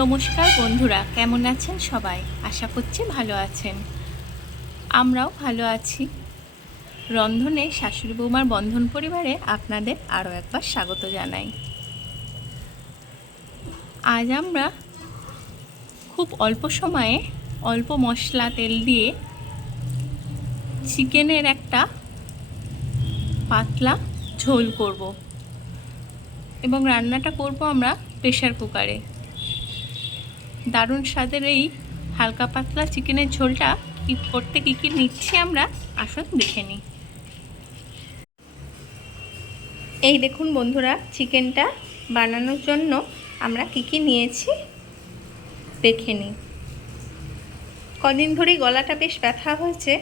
নমস্কার বন্ধুরা, কেমন আছেন সবাই? আশা করছি ভালো আছেন। আমরাও ভালো আছি। রন্ধনে শাশুড়ি বৌমার বন্ধন পরিবারে আপনাদের আরও একবার স্বাগত জানাই। আজ আমরা খুব অল্প সময়ে অল্প মশলা তেল দিয়ে চিকেনের একটা পাতলা ঝোল করব এবং রান্নাটা করব আমরা প্রেসার কুকারে। দারুণ স্বাদের এই হালকা পাতলা চিকেনের ঝোলটা করতে কী কী নিচ্ছি আমরা আসুন দেখে নিই। এই দেখুন বন্ধুরা, চিকেনটা বানানোর জন্য আমরা কী কী নিয়েছি দেখে নিই। কদিন ধরেই গলাটা বেশ ব্যথা হয়েছে,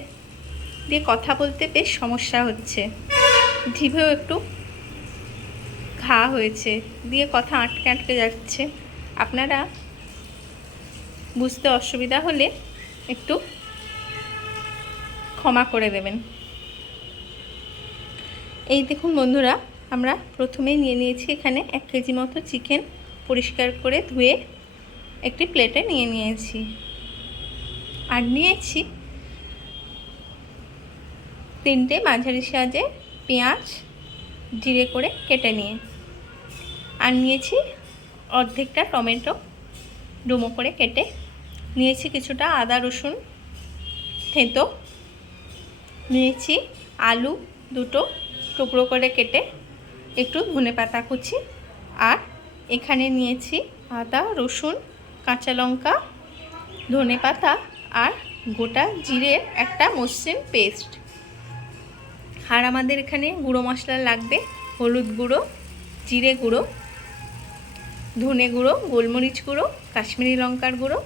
দিয়ে কথা বলতে বেশ সমস্যা হচ্ছে, জিভেও একটু ঘা হয়েছে, দিয়ে কথা আটকে আটকে যাচ্ছে। আপনারা বুঝতে অসুবিধা হলে একটু ক্ষমা করে দেবেন। এই দেখুন বন্ধুরা, আমরা প্রথমেই নিয়ে নিয়েছি এখানে 1 কেজি মতো চিকেন, পরিষ্কার করে ধুয়ে একটি প্লেটে নিয়ে নিয়েছি। আর নিয়েছি 3টে মাঝারি সাইজের পেঁয়াজ জিরে করে কেটে নিয়ে, আর নিয়েছি অর্ধেকটা টমেটো ডুমো করে কেটে নিয়েছি, কিছুটা আদা রসুন থেঁতো নিয়েছি, আলু 2টো টুকরো করে কেটে, একটু ধনেপাতা কুচি, আর এখানে নিয়েছি আদা রসুন কাঁচা লঙ্কা ধনেপাতা আর গোটা জিরের একটা মসৃণ পেস্ট। আর আমাদের এখানে গুঁড়ো মশলা লাগবে হলুদ গুঁড়ো, জিরে গুঁড়ো, ধনে গুঁড়ো, গোলমরিচ গুঁড়ো, কাশ্মীরি লঙ্কার গুঁড়ো,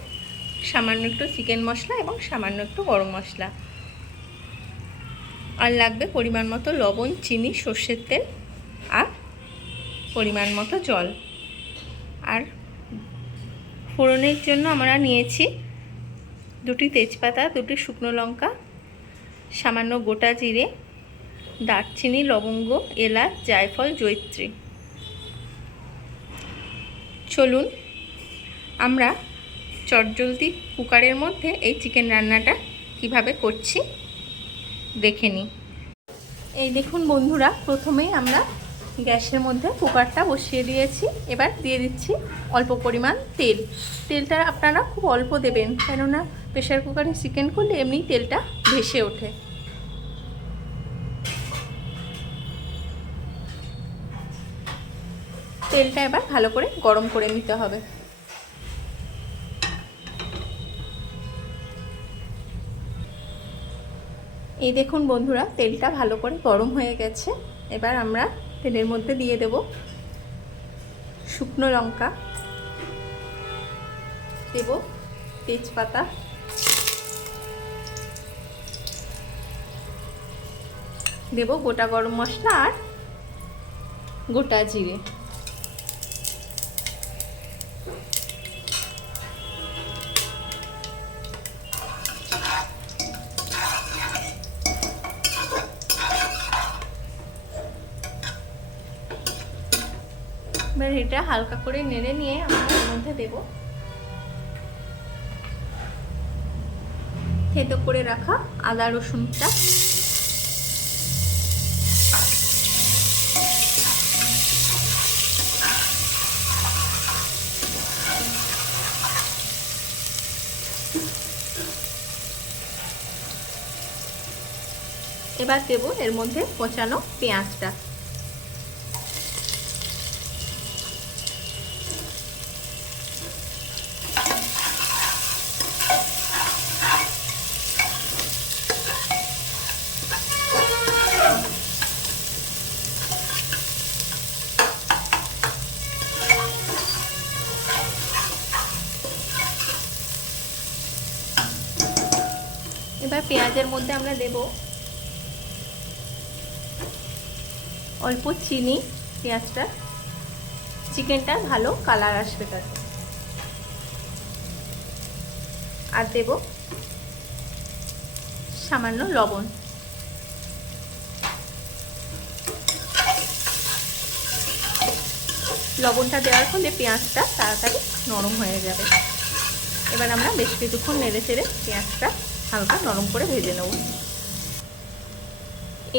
সামান্য একটু চিকেন মশলা এবং সামান্য একটু গরম মশলা। আর লাগবে পরিমাণ মতো লবণ, চিনি, সর্ষের তেল আর পরিমাণ মতো জল। আর ফোড়নের জন্য আমরা নিয়েছি 2টি তেজপাতা, 2টি শুকনো লঙ্কা, সামান্য গোটা জিরে, দারচিনি, লবঙ্গ, এলাচ, জায়ফল, জয়িত্রী। চলুন আমরা চটজলদি কুকারের মধ্যে এই চিকেন রান্নাটা কিভাবে করছি দেখে নিই। এই দেখুন বন্ধুরা, প্রথমেই আমরা গ্যাসের মধ্যে কুকারটা বসিয়ে দিয়েছি। এবার দিয়ে দিচ্ছি অল্প পরিমাণ তেল। তেলটা আপনারা খুব অল্প দেবেন, কেননা প্রেসার কুকারে চিকেন করলে এমনি তেলটা ভেসে ওঠে। তেলটা এবার ভালো করে গরম করে নিতে হবে। এই দেখুন বন্ধুরা, তেলটা ভালো করে গরম হয়ে গেছে। এবার আমরা তেলের মধ্যে দিয়ে দেব শুকনো লঙ্কা, দেব তেজপাতা, দেব গোটা গরম মশলা আর গোটা জিরে। এবার এটা হালকা করে নেড়ে নিয়ে আমরা এর মধ্যে দেব থেতো করে রাখা আদা রসুনটা, এবার দেব এর মধ্যে কোচানো পেঁয়াজটা। এবার পেঁয়াজের মধ্যে আমরা দেব অল্প চিনি, পেঁয়াজটা চিকেনটা ভালো কালার আসবে তাতে। আর দেব সামান্য লবণ। লবণটা দেওয়ার ফলে পেঁয়াজটা তাড়াতাড়ি নরম হয়ে যাবে। এবার আমরা বেশ কিছুক্ষণ নেড়ে চেড়ে পেঁয়াজটা হালকা নরম করে ভেজে নেব।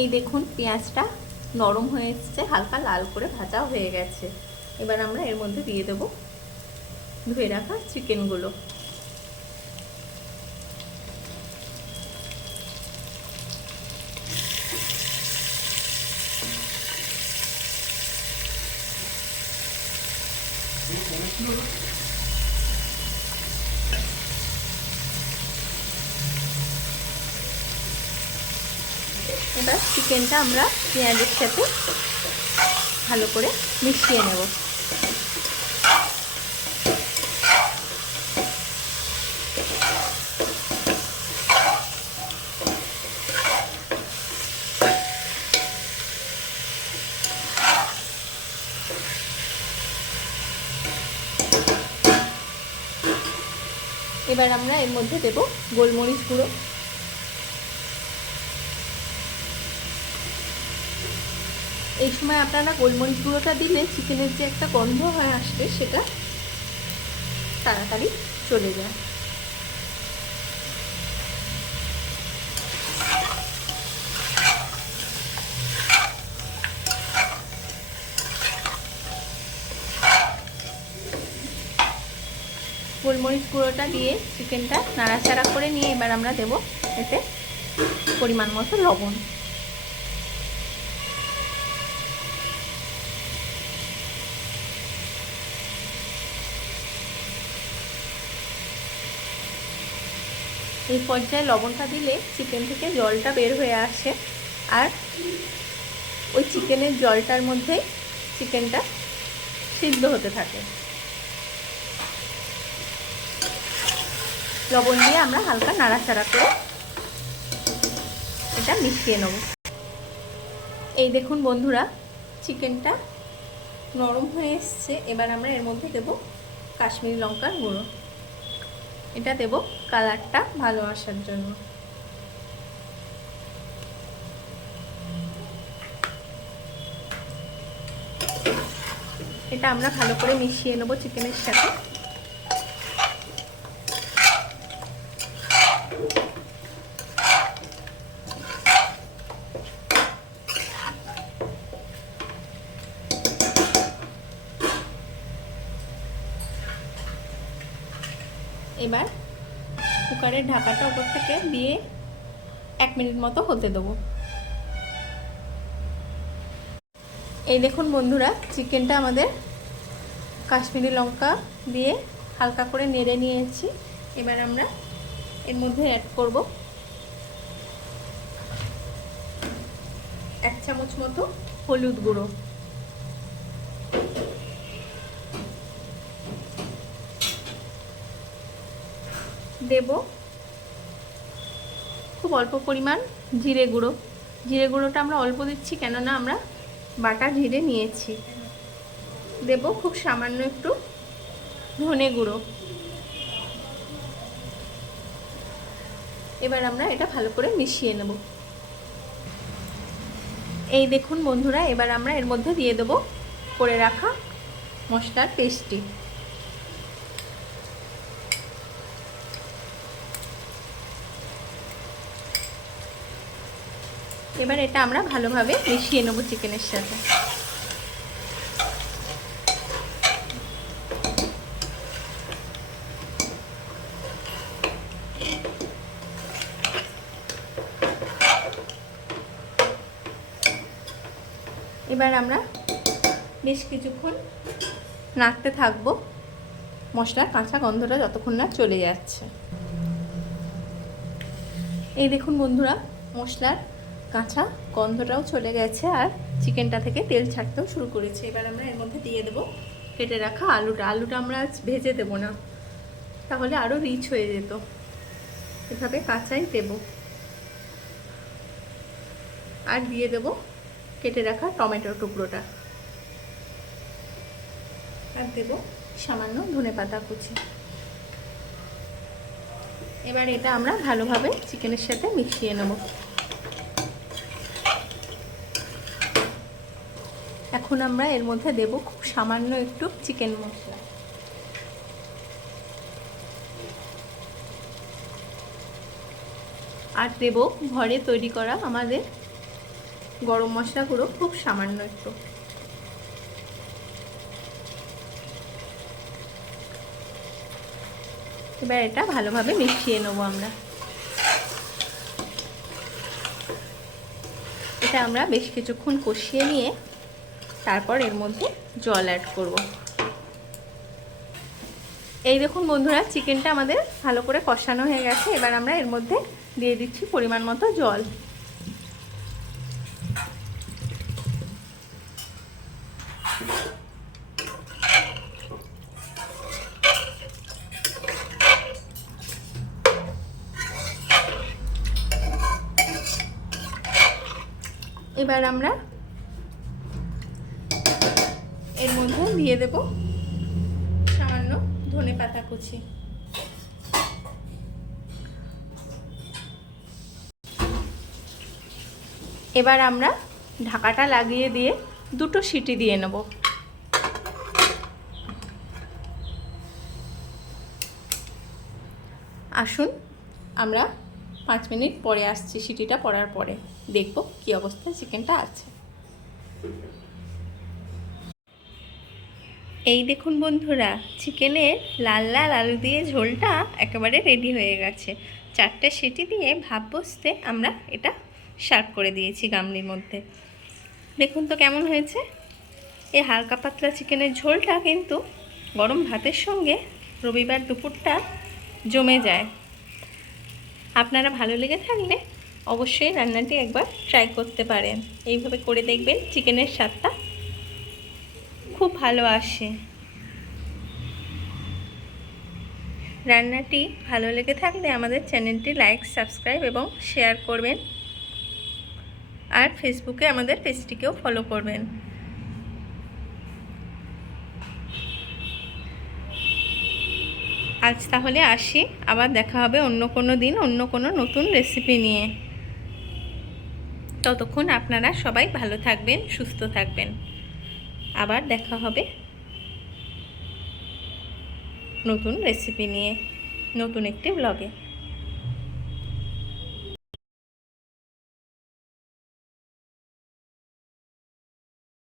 এই দেখুন পেঁয়াজটা নরম হয়ে এসছে, হালকা লাল করে ভাজা হয়ে গেছে। এবার আমরা এর মধ্যে দিয়ে দেব ধুয়ে রাখা চিকেনগুলো। এবার চিকেনটা আমরা পেঁয়াজের সাথে ভালো করে মিশিয়ে নেব। এবার আমরা এর মধ্যে দেব গোলমরিচ গুঁড়ো। এই সময় আপনারা গোলমরিচ গুঁড়োটা দিলে চিকেনের যে একটা গন্ধ হয়ে আসবে সেটা তাড়াতাড়ি চলে যায়। গোলমরিচ গুঁড়োটা দিয়ে চিকেনটা নাড়াচাড়া করে নিয়ে এবার আমরা দেব এতে পরিমাণ মতো লবণ। এই পর্যায়ে লবণটা দিলে চিকেন থেকে জলটা বের হয়ে আসে, আর ওই চিকেনের জলটার মধ্যেই চিকেনটা সিদ্ধ হতে থাকে। লবণ দিয়ে আমরা হালকা নাড়াচাড়া করে এটা মিশিয়ে নেব। এই দেখুন বন্ধুরা, চিকেনটা নরম হয়ে এসছে। এবার আমরা এর মধ্যে দেব কাশ্মীরি লঙ্কার গুঁড়ো। এটা দেব কালারটা ভালো আসার জন্য। এটা আমরা ভালো করে মিশিয়ে নেব চিকেনের সাথে। এবার কুকারের ঢাকাটা উপর থেকে দিয়ে 1 মিনিট মতো হতে দেবো। এই দেখুন বন্ধুরা, চিকেনটা আমাদের কাশ্মীরি লঙ্কা দিয়ে হালকা করে নেড়ে নিয়েছি। এবার আমরা এর মধ্যে অ্যাড করব 1 চামচ মতো হলুদ গুঁড়ো, দেব খুব অল্প পরিমাণ জিরে গুঁড়ো। জিরে গুঁড়োটা আমরা অল্প দিচ্ছি, কেননা আমরা বাটা জিরে নিয়েছি। দেব খুব সামান্য একটু ধনে গুঁড়ো। এবার আমরা এটা ভালো করে মিশিয়ে নেব। এই দেখুন বন্ধুরা, এবার আমরা এর মধ্যে দিয়ে দেব করে রাখা মশলার পেস্টটি। এবার এটা আমরা ভালোভাবে মিশিয়ে নেব চিকেনের সাথে। এবার আমরা বেশ কিছুক্ষণ নাড়তে থাকবো মশলার কাঁচা গন্ধটা যতক্ষণ না চলে যাচ্ছে। এই দেখুন বন্ধুরা, মশলার কাঁচা গন্ধটাও চলে গেছে আর চিকেনটা থেকে তেল ছাড়তেও শুরু করেছে। এবার আমরা এর মধ্যে দিয়ে দেবো কেটে রাখা আলুটা। আলুটা আমরা আজ ভেজে দেবো না, তাহলে আরও রিচ হয়ে যেত। এভাবে কাঁচাই দেব। আর দিয়ে দেব কেটে রাখা টমেটোর টুকরোটা, আর দেব সামান্য ধনেপাতা কুচি। এবার এটা আমরা ভালোভাবে চিকেনের সাথে মিশিয়ে নেব। এখন আমরা এর মধ্যে দেব খুব সামান্য একটু চিকেন মশলা। আর দেব ঘরে তৈরি করা আমাদের গরম মশলা গুঁড়ো, খুব সামান্য একটু। এবার এটা ভালোভাবে মিশিয়ে নেব আমরা। এটা আমরা বেশ কিছুক্ষণ কষিয়ে নিয়ে তারপর এর মধ্যে জল অ্যাড করব। এই দেখুন বন্ধুরা, চিকেনটা আমাদের ভালো করে কষানো হয়ে গেছে। এবার আমরা এর মধ্যে দিয়ে দিচ্ছি পরিমাণ মতো জল। এবার আমরা এর মধ্যে দিয়ে দেব সামান্য ধনেপাতা কুচি। এবার আমরা ঢাকাটা লাগিয়ে দিয়ে 2টো সিটি দিয়ে নেব। আসুন আমরা 5 মিনিট পরে আসছি। সিটিটা পড়ার পরে দেখব কি অবস্থায় চিকেনটা আছে। এই দেখুন বন্ধুরা, চিকেনের লাল লাল আলু দিয়ে ঝোলটা একেবারে রেডি হয়ে গেছে। 4টে সিটি দিয়ে ভাপ বসতে আমরা এটা সার্ভ করে দিয়েছি গামলির মধ্যে। দেখুন তো কেমন হয়েছে। এই হালকা পাতলা চিকেনের ঝোলটা কিন্তু গরম ভাতের সঙ্গে রবিবার দুপুরটা জমে যায়। আপনারা ভালো লেগে থাকলে অবশ্যই রান্নাটি একবার ট্রাই করতে পারেন। এইভাবে করে দেখবেন চিকেনের স্বাদটা খুব ভালো আসে। রান্নাটি ভালো লেগে থাকলে আমাদের চ্যানেলটি লাইক, সাবস্ক্রাইব এবং শেয়ার করবেন। আর ফেসবুকে আমাদের পেজটিকেও ফলো করবেন। আজ তাহলে আসি, আবার দেখা হবে অন্য কোনো দিন অন্য কোনো নতুন রেসিপি নিয়ে। ততক্ষণ আপনারা সবাই ভালো থাকবেন, সুস্থ থাকবেন। আবার দেখা হবে নতুন রেসিপি নিয়ে, নতুন একটি ব্লগে।